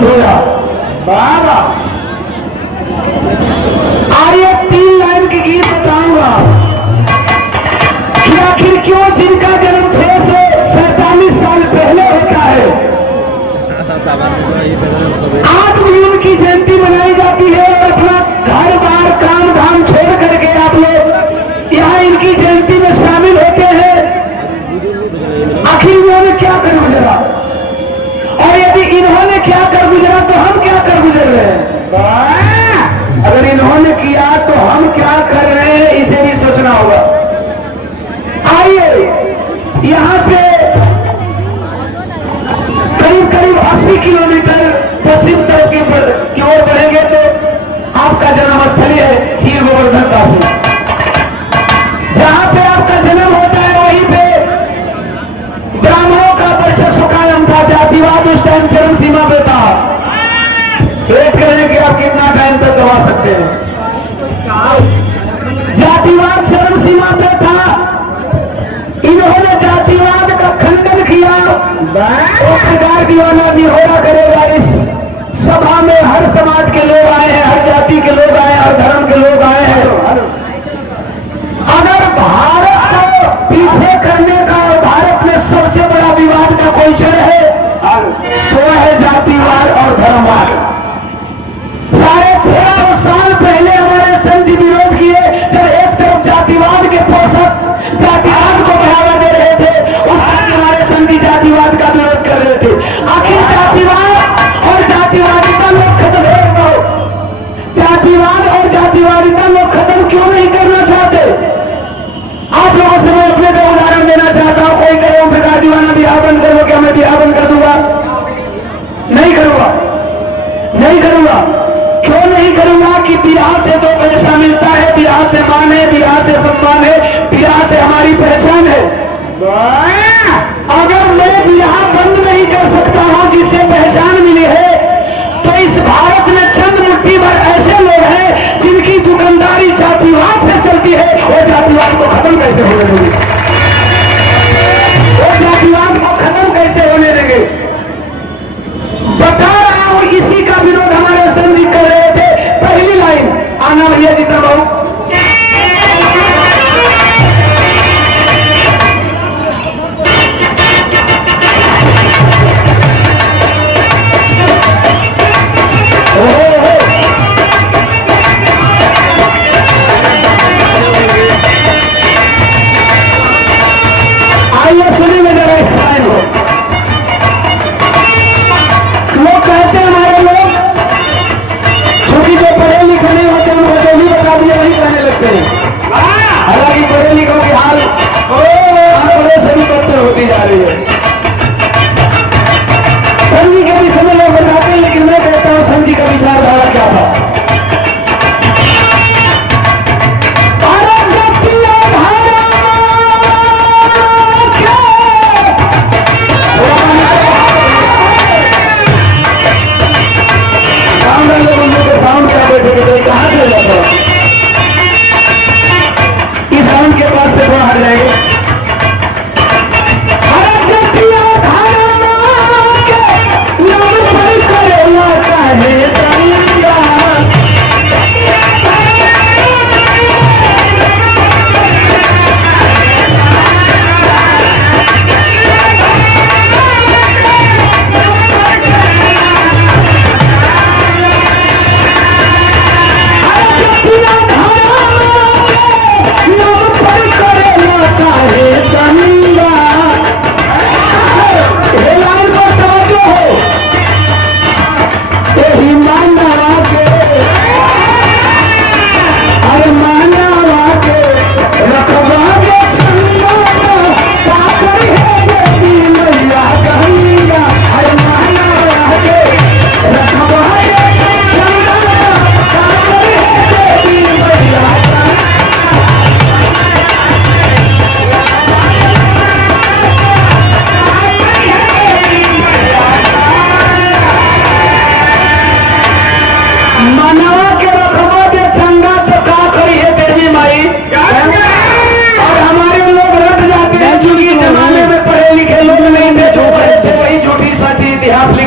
धोया। बाबा आइए 3 लाइन के गीत बताऊंगा कि आखिर क्यों जिनका जन्म 6 से 47 साल पहले होता है आज भी उनकी जयंती मनाई जाती है और अपना घर बार काम धाम छोड़ करके आप लोग यहाँ इनकी जयंती में शामिल होते हैं। आखिर उन्होंने क्या कर गुजरा और यदि इन्होंने क्या कर गुजरा तो हम क्या कर गुजर रहे हैं। अगर इन्होंने किया तो हम क्या कर रहे हैं इसे भी सोचना होगा। आइए यहां से करीब 80 किलोमीटर पश्चिम तरफ की ओर बढ़ेंगे तो आपका जन्म स्थली है सीर गोवर्धन काशी। जहां पे आपका जन्म होता है वहीं पे ब्राह्मणों का वर्चस्व कायम था। जातिवाद उस टाइम चरम सीमा पे था। वेट करें कि आप कितना टाइम तक गवा सकते हैं। जातिवाद चरम सीमा पे था। इन्होंने जातिवाद का खंडन किया। सरकार दीवाना निहोरा करेगा। इस सभा में हर समाज के लोग आए हैं, हर जाति के लोग आए हैं, हर धर्म के लोग आए हैं। अगर भारत को पीछे करने का और भारत में सबसे बड़ा विवाद का कोई क्षण है तो वह है जातिवाद और धर्मवाद। 650 साल पहले हमारे संत जी विरोध किए जब एक तरफ जातिवाद के पोषक जातिवाद को बढ़ावा दे रहे थे उस टाइम हमारे संत जी जातिवाद का विरोध कर रहे थे। आखिर जातिवाद और जातिवादिता लोग खत्म हो जातिवाद और जातिवादिता लोग खत्म क्यों नहीं करना चाहते। आप लोगों से मैं अपने को उदाहरण देना चाहता हूं। कोई कहे ओम प्रकाश दीवाना बिहार बंद करो, क्या मैं बिहार बंद कर दूंगा? नहीं करूंगा, नहीं करूंगा। क्यों नहीं करूंगा कि बिहार से तो पैसा मिलता है, बिहार से मान है, बिहार से सम्मान है, बिहार से हमारी पहचान है। अगर मैं बिहार बंद नहीं कर सकता हूं जिससे पहचान मिली है तो इस भारत में चंद मुट्ठी भर ऐसे लोग हैं जिनकी दुकानदारी जातिवाद से चलती है। वो जातिवाद को खत्म कैसे होने देंगे? वो जातिवाद को खत्म कैसे होने देंगे? बता रहा हूं इसी का विरोध हमारे संत जी कर रहे थे। पहली लाइन आना भैया जितना बहु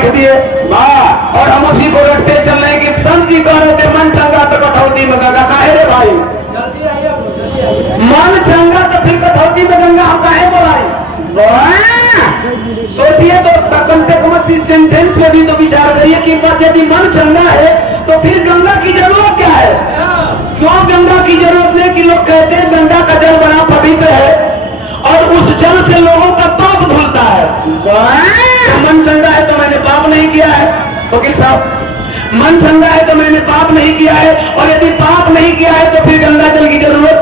लिख दिए और हम उसी को रखते चल रहे कि संत जी कह रहे थे मन चंगा तो कटौती में गंगा। काहे रे भाई, मन चंगा तो फिर कटौती में गंगा हम काहे बोलाए? सोचिए दोस्त, कम से कम इस सेंटेंस में भी तो विचार करिए कि यदि मन चंगा है तो फिर गंगा की जरूरत क्या है? क्यों गंगा की जरूरत नहीं? कि लोग कहते हैं गंगा का जल बड़ा पवित्र है और उस जल से लोगों का पाप धुलता है। तो मन चंगा है तो मैंने पाप नहीं किया है। वकील साहब, मन चंगा है तो मैंने पाप नहीं किया है, और यदि पाप नहीं किया है तो फिर गंगा जल की जरूरत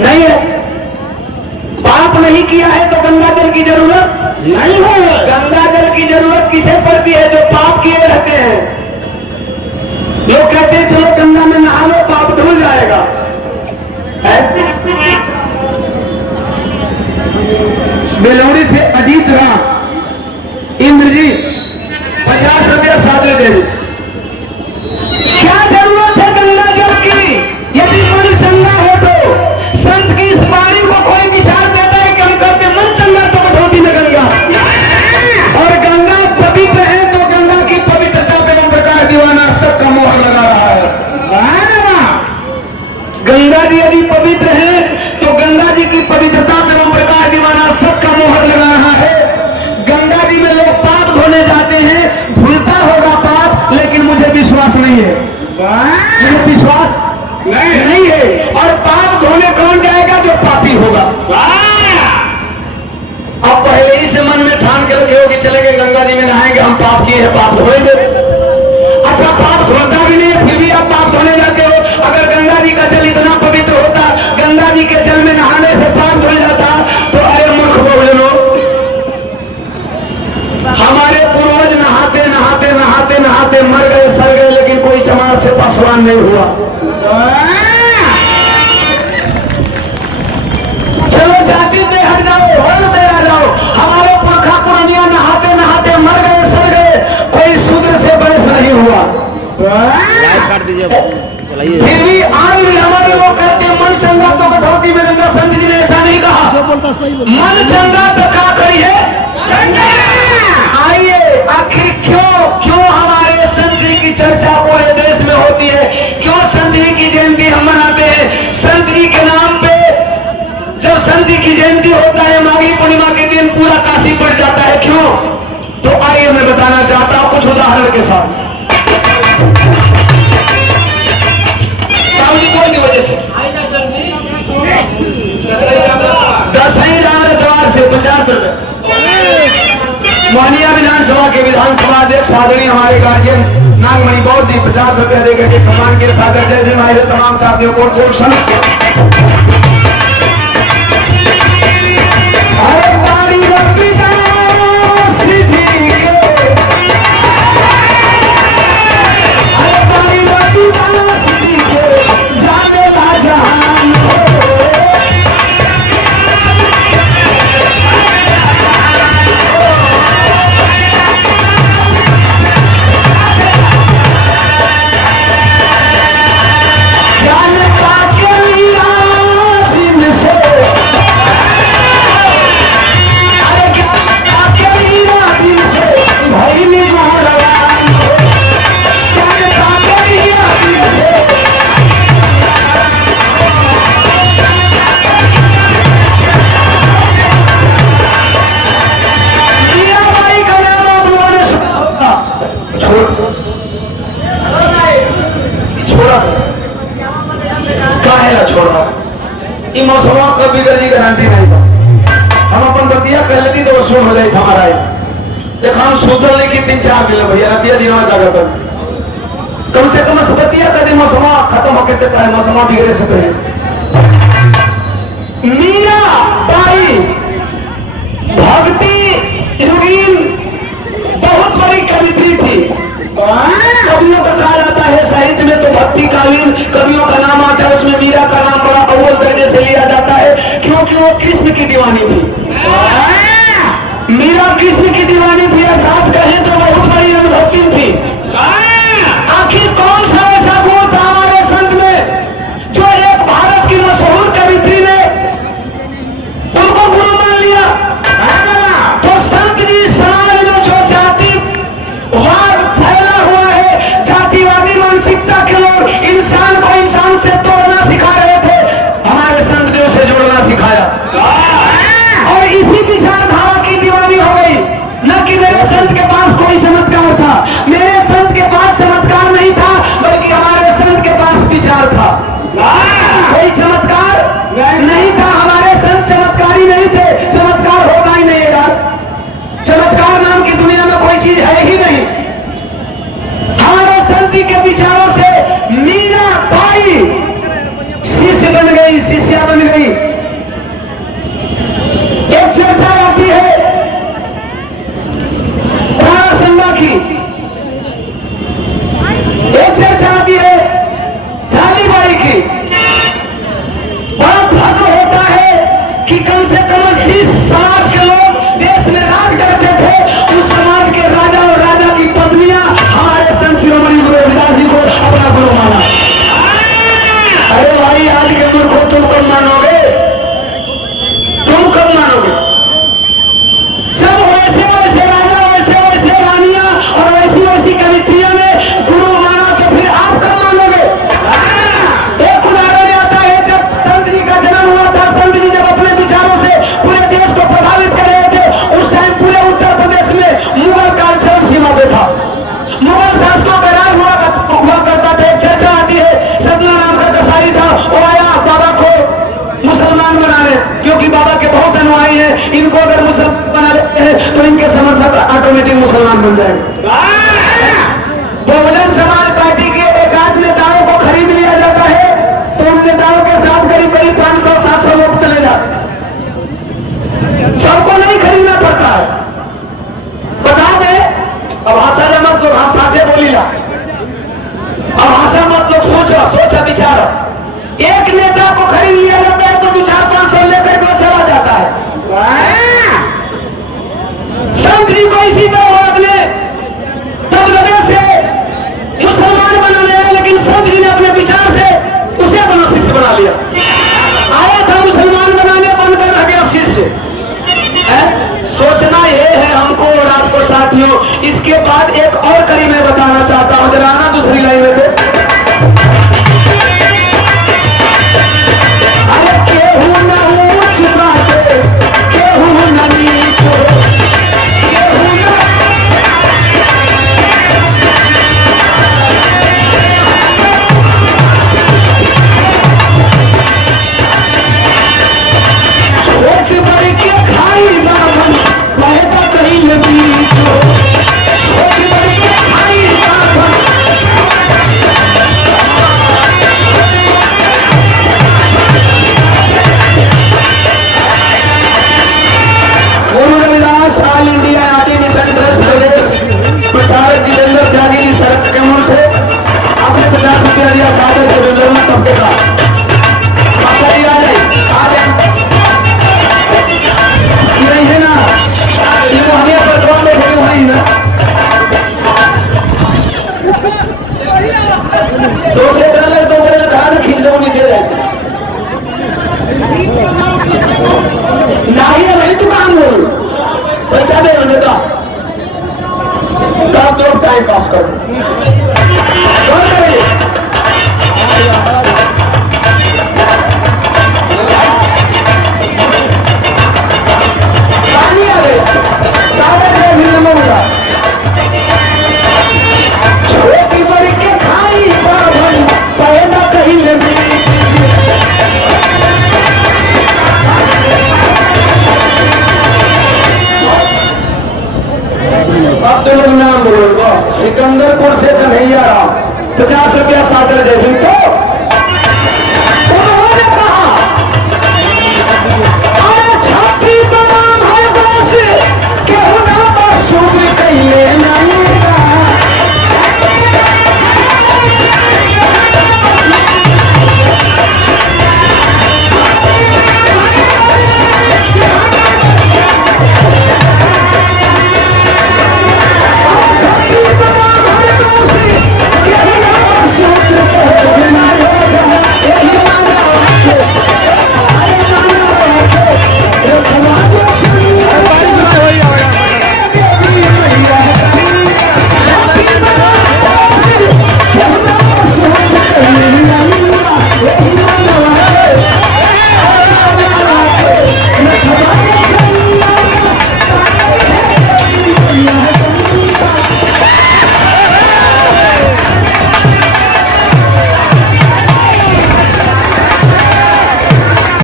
नहीं है। पाप नहीं किया है तो गंगा जल की जरूरत नहीं है। गंगा जल की जरूरत किसे पड़ती है? जो पाप किए रहते हैं। लोग कहते हैं चलो गंगा में नहा लो, पाप धुल जाएगा। बेलौरी से अजीत राम इंद्रजीत 50 रुपया सादे दे दी। क्या जरूरत है गंगा जल की? यदि मन चंगा हो तो संत की इस वाणी को कोई विचार देता है कि हम कहते मन चंगा तो कटौती में गंगा, और गंगा पवित्र है तो गंगा की पवित्रता पे ओम प्रकाश दीवाना सबका मोहर लगा रहा है। गंगा जी यदि पवित्र है तो गंगा जी की पवित्रता पे ओम प्रकाश दीवाना सबका मोहर लगा रहा है। गंगा जी में लोग पाप धोने जाते हैं, धुलता होगा पाप, लेकिन मुझे विश्वास नहीं है। मुझे विश्वास नहीं है। और पाप धोने कौन जाएगा? जो पापी होगा। अब पहले ही से मन में ठान के रखे हो कि चलेंगे गंगा जी में नहाएंगे, हम पाप किए हैं, पाप धोएंगे। अच्छा, पाप धोता भी नहीं है फिर भी आप पाप धोने जाते हो। अगर गंगा जी का जल इतना पवित्र होता, गंगा जी के जल में नहाने से पाप धुल जाता, तो अरे मूर्ख बोलो, हमारे पूर्वज नहाते नहाते नहाते नहाते मर गए, सड़ गए, लेकिन कोई चमार से पासवान नहीं हुआ। चलो जाति पे हट जाओ, वर्ण पे आ जाओ। हमारे पुरखा पुरानिया नहाते नहाते मर गए, सड़ गए, कोई शूद्र से बरस नहीं हुआ। काट दीजिए, चलाइए। फिर भी आज भी हमारे लोग कहते हैं मन चंगा तो कटौती में गंगा। संत जी ने ऐसा नहीं कहा। जो बोलता सही बोलता। मन चंगा तो क्या करिए? आइए, आखिर क्यों हमारे संत जी की चर्चा पूरे देश में होती है? क्यों संत जी की जयंती हम मनाते हैं? संत जी के नाम पे जब संत जी की जयंती होता है, माघी पूर्णिमा के दिन पूरा काशी पड़ जाता है। क्यों? तो आइए मैं बताना चाहता हूं कुछ उदाहरण के साथ। कौन की वजह से दसवीं राम द्वार से 50 रुपए। मोहनिया विधानसभा के विधानसभा अध्यक्ष आदरणीय हमारे गार्जियन नागमणि बौद्ध जी 50 रुपया देकर के सम्मान के साथ जय भीम। हमारे तमाम साथियों को अरे पानी रविदास जी के, अरे पानी रविदास जी के जाने ला जहान हो। जाने पाके लीला जिनसे, अरे जाने पाके लीला जिनसे भाई ने महाराज हो। जाने पाके लीला जिनसे, मीरा बाई का नाम आप लोगों ने सुना होगा। छोड़ा काहे ना छोड़ा? ई मौसम कभी गलती गारंटी नहीं था। हम अपन बतिया कह लेती तो सुन हो जाए हमारा। देखो हम सुधर लेकिन 3-4 किलो भैया रतिया दिन में जाकर कम से कम बतिया का दिन मौसम खत्म होके से पहले, मौसम बिगड़े से पहले। मीरा बाई भक्ति युगीन बहुत बड़ी कवित्री थी। कवियों का कहा जाता है साहित्य में तो भक्ति कालीन कवियों का नाम आता है, उसमें मीरा का नाम बड़ा अव्वल दर्जे से लिया जाता है, क्योंकि वो कृष्ण की दीवानी थी। मीरा कृष्ण की दीवानी थी, अर्थात कहें तो बहुत बड़ी अनुभक्ति थी। आखिर कौन सा ऐसा गुण था हमारे संत में जो एक भारत की मशहूर कवित्री ने उनको गुरु मान लिया? तो संत जी समाज में जो जाति पास कोई चमत्कार था, मेरे संत के पास चमत्कार नहीं था, बल्कि हमारे संत के पास विचार था। कोई चमत्कार नहीं था, हमारे संत चमत्कारी नहीं थे, चमत्कार होगा ही नहीं यार। चमत्कार नाम की दुनिया में कोई चीज है ही नहीं। हमारे संत के विचारों से मीरा बाई शिष्य बन गई, शिष्या बन गई। एक चर्चा आती है राणा संगा की, एक चर्चा आती है झालीबाई की। बड़ा भाग्य होता है कि कम से कम जिस समाज के लोग देश में राज करते थे, उस समाज के राजा और राजा की पत्नियां हमारे संत शिरोमणि गुरु रविदास जी को अपना गुरु माना। अरे भाई, आज के मूर्खों तुम कब मानोगे? तुम कब मानोगे? जब वैसे वैसे राजा, वैसे वैसे रानियां और वैसी वैसी कमिटियों ने गुरु माना, तो फिर आप कब मानोगे? एक उदाहरण आता है, जब संत जी का जन्म हुआ था, संत जी जब अपने विचारों से पूरे देश को प्रभावित कर रहे थे, उस टाइम पूरे उत्तर प्रदेश में मुगल काल चरम सीमा पे था। मुगल शासकों का राज हुआ करता था। एक चर्चा आती है, सदना नाम का कसाई था, वो आया बाबा को मुसलमान बनाने, क्योंकि बाबा के बहुत अनुयायी हैं, इनको अगर मुसलमान बना लेते हैं तो इनके समर्थक ऑटोमेटिक मुसलमान बन जाएंगे। बहुजन समाज पार्टी के एक आध नेताओं को खरीद लिया जाता है, तो उन नेताओं के साथ करीब करीब 500-700 लोग चले जाते हैं। सबको नहीं खरीदना पड़ता है। बता दे, अब भाषा जब मत लोग भाषा से बोली ला, अब भाषा मत लोग सोचा विचार। एक नेता को खरीद लिया जाता है तो 400-500 लेकर तो चला जाता है। संत जी को इसी तरह अपने दबदबे से मुसलमान बना लिया, लेकिन संत जी ने अपने विचार से उसे अपना शिष्य बना लिया। आया था मुसलमान बनाने, बनकर रह गया शिष्य। सोचना ये है हमको और आपको साथियों। इसके बाद एक और कड़ी मैं बताना चाहता हूं, जरा आना दूसरी लाइन में। अरे केहू न ऊंच बाटे, केहू न नीच, केहू न छोट बड़ी के खाई बाबन, पैदा कहीं न बीच, छोट बड़ी के खाई बाबन। गुरु रविदास ऑल इंडिया आदि मिशन ट्रस्ट प्रदेश प्रसारक जितेंद्र त्यागी जी सड़क के मुंह से अपने 50 रुपया दिया, साथ में जरूरत तबके का नहीं है ना, ये तो हमें पेट्रोल में खड़ी हुई ना। 2 से डॉलर तो बड़े धान खींच दो नीचे जाए नहीं है, वही दुकान बोल पैसा दे रहे तो आप लोग टाइम पास करो। कौन करेंगे? पानी आ गया, सागर से भी नमूना। छोटी बड़ी के खाई बाबन, पैदा कहीं न बीच। अब तो लोग नाम बोलो, सिकंदरपुर से कन्हैया राम 50 रुपया साथ दे तो